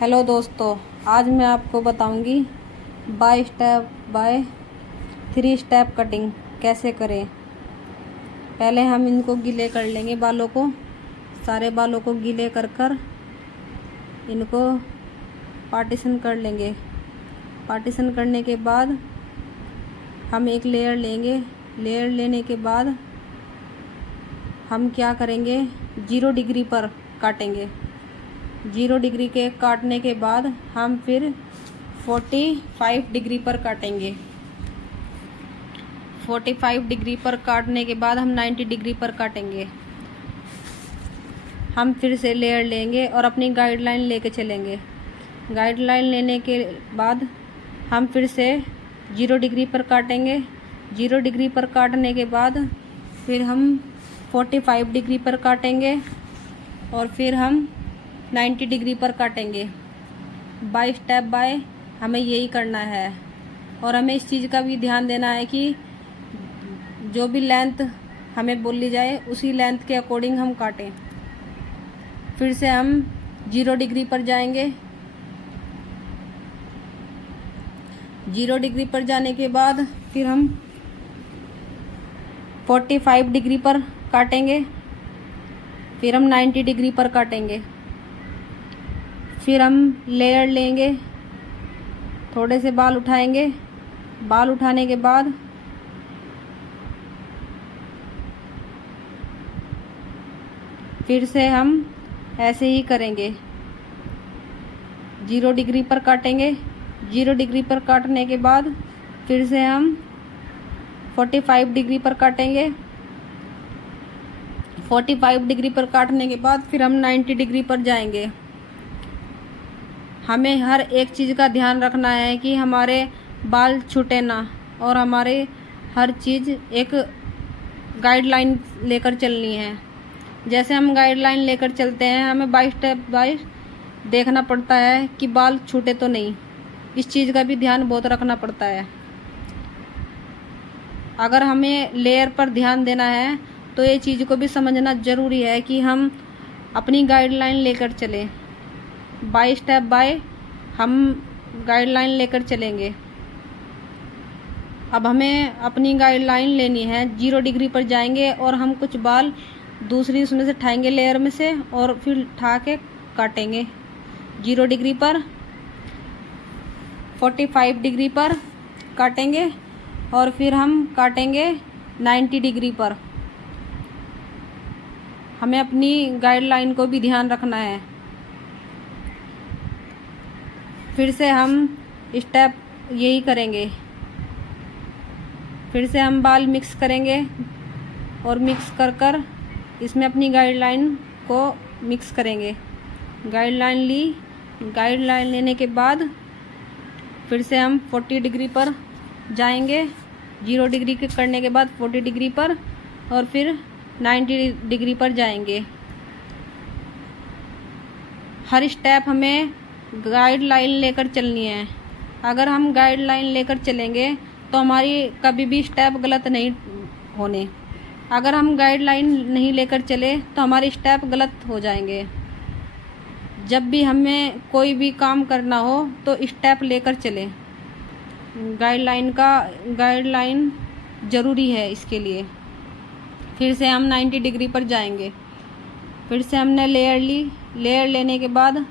Hello दोस्तों, आज मैं आपको बताऊंगी by step by 3 step cutting कैसे करें। पहले हम इनको गीले कर लेंगे, बालों को, सारे बालों को गीले कर कर इनको पार्टीशन कर लेंगे। पार्टीशन करने के बाद हम एक लेयर लेंगे। लेयर लेने के बाद हम क्या करेंगे, 0 डिग्री पर काटेंगे। 0 डिग्री के काटने के बाद हम फिर 45 डिग्री पर काटेंगे। 45 डिग्री पर काटने के बाद हम 90 डिग्री पर काटेंगे। हम फिर से लेयर लेंगे और अपनी गाइडलाइन लेके चलेंगे। गाइडलाइन लेने के बाद हम फिर से 0 डिग्री पर काटेंगे। 0 डिग्री पर काटने के बाद फिर हम 45 डिग्री पर काटेंगे और फिर हम 90 डिग्री पर काटेंगे। बाय स्टेप बाय हमें यही करना है। और हमें इस चीज़ का भी ध्यान देना है कि जो भी लेंथ हमें बोली जाए उसी लेंथ के अकॉर्डिंग हम काटें। फिर से हम 0 डिग्री पर जाएंगे। 0 डिग्री पर जाने के बाद फिर हम 45 डिग्री पर काटेंगे। फिर हम 90 डिग्री पर काटेंगे। फिर हम लेयर लेंगे, थोड़े से बाल उठाएंगे। बाल उठाने के बाद फिर से हम ऐसे ही करेंगे। 0 डिग्री पर काटेंगे। 0 डिग्री पर काटने के बाद फिर से हम 45 डिग्री पर काटेंगे। 45 डिग्री पर काटने के बाद फिर हम 90 डिग्री पर जाएंगे। हमें हर एक चीज़ का ध्यान रखना है कि हमारे बाल छूटे ना, और हमारे हर चीज़ एक गाइडलाइन लेकर चलनी है। जैसे हम गाइडलाइन लेकर चलते हैं, हमें बाय स्टेप बाय देखना पड़ता है कि बाल छूटे तो नहीं। इस चीज़ का भी ध्यान बहुत रखना पड़ता है। अगर हमें लेयर पर ध्यान देना है तो ये चीज़ को भी समझना ज़रूरी है कि हम अपनी गाइडलाइन लेकर चलें। बाय स्टेप बाय हम गाइडलाइन लेकर चलेंगे। अब हमें अपनी गाइडलाइन लेनी है। 0 डिग्री पर जाएंगे और हम कुछ बाल दूसरी उसमें से उठाएंगे, लेयर में से, और फिर उठा के काटेंगे। 0 डिग्री पर, 45 डिग्री पर काटेंगे और फिर हम काटेंगे 90 डिग्री पर। हमें अपनी गाइडलाइन को भी ध्यान रखना है। फिर से हम स्टेप यही करेंगे। फिर से हम बाल मिक्स करेंगे और मिक्स कर कर इसमें अपनी गाइडलाइन को मिक्स करेंगे। गाइडलाइन ली। गाइडलाइन लेने के बाद फिर से हम 40 डिग्री पर जाएंगे। 0 डिग्री के करने के बाद 40 डिग्री पर और फिर 90 डिग्री पर जाएंगे। हर स्टेप हमें गाइडलाइन लेकर चलनी है। अगर हम गाइडलाइन लेकर चलेंगे तो हमारी कभी भी स्टेप गलत नहीं होने। अगर हम गाइडलाइन नहीं लेकर चले तो हमारे स्टेप गलत हो जाएंगे। जब भी हमें कोई भी काम करना हो तो स्टेप लेकर चलें। गाइडलाइन ज़रूरी है इसके लिए। फिर से हम 90 डिग्री पर जाएंगे। फिर से हमने लेयर ली। लेयर लेने के बाद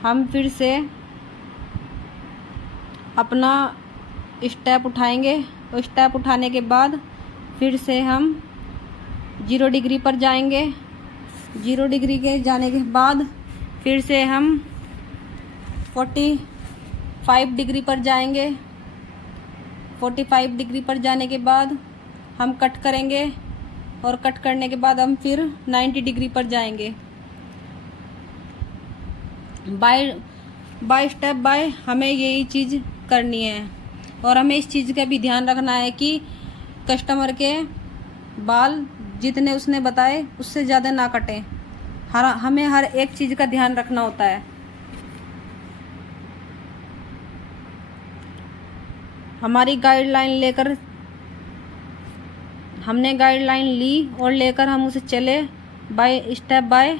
हम फिर से अपना स्टेप उठाएंगे और स्टेप उठाने के बाद फिर से हम 0 डिग्री पर जाएंगे। 0 डिग्री के जाने के बाद फिर से हम 45 डिग्री पर जाएंगे। 45 डिग्री पर जाने के बाद हम कट करेंगे और कट करने के बाद हम फिर 90 डिग्री पर जाएंगे। बाय स्टेप बाय हमें यही चीज़ करनी है। और हमें इस चीज़ का भी ध्यान रखना है कि कस्टमर के बाल जितने उसने बताए उससे ज़्यादा ना कटें। हमें हर एक चीज़ का ध्यान रखना होता है। हमारी गाइडलाइन लेकर हमने गाइडलाइन ली और लेकर हम उसे चले बाय स्टेप बाय।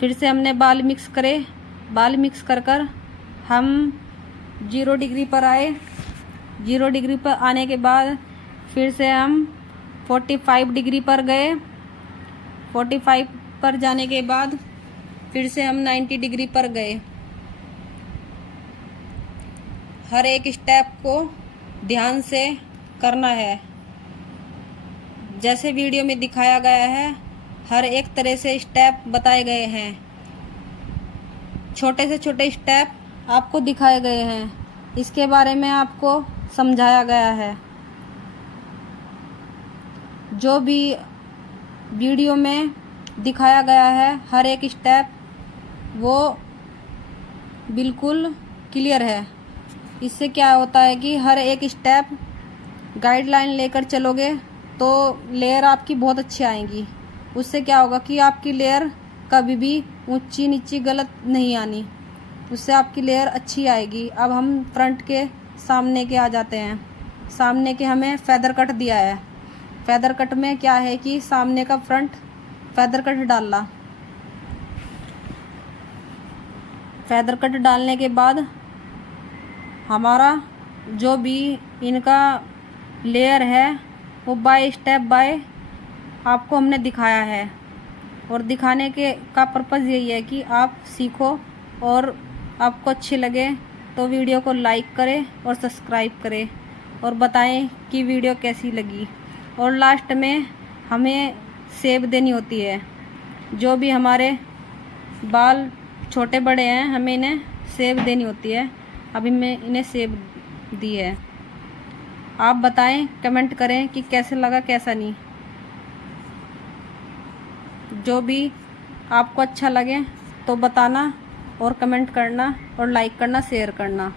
फिर से हमने बाल मिक्स करे। बाल मिक्स कर कर हम 0 डिग्री पर आए। 0 डिग्री पर आने के बाद फिर से हम 45 डिग्री पर गए। 45 पर जाने के बाद फिर से हम 90 डिग्री पर गए। हर एक स्टेप को ध्यान से करना है, जैसे वीडियो में दिखाया गया है। हर एक तरह से स्टेप बताए गए हैं, छोटे से छोटे स्टेप आपको दिखाए गए हैं, इसके बारे में आपको समझाया गया है। जो भी वीडियो में दिखाया गया है हर एक स्टेप वो बिल्कुल क्लियर है। इससे क्या होता है कि हर एक स्टेप गाइडलाइन लेकर चलोगे तो लेयर आपकी बहुत अच्छी आएंगी। उससे क्या होगा कि आपकी लेयर कभी भी ऊंची नीची गलत नहीं आनी, उससे आपकी लेयर अच्छी आएगी। अब हम फ्रंट के सामने के आ जाते हैं। सामने के हमें फेदर कट दिया है। फेदर कट में क्या है कि सामने का फ्रंट फेदर कट डालना। फेदर कट डालने के बाद हमारा जो भी इनका लेयर है वो बाय स्टेप बाय आपको हमने दिखाया है। और दिखाने के का पर्पज़ यही है कि आप सीखो और आपको अच्छी लगे तो वीडियो को लाइक करें और सब्सक्राइब करें और बताएं कि वीडियो कैसी लगी। और लास्ट में हमें सेब देनी होती है। जो भी हमारे बाल छोटे बड़े हैं हमें इन्हें सेब देनी होती है। अभी मैं इन्हें सेब दी है। आप बताएं, कमेंट करें कि कैसे लगा कैसा नहीं। जो भी आपको अच्छा लगे तो बताना और कमेंट करना और लाइक करना, शेयर करना।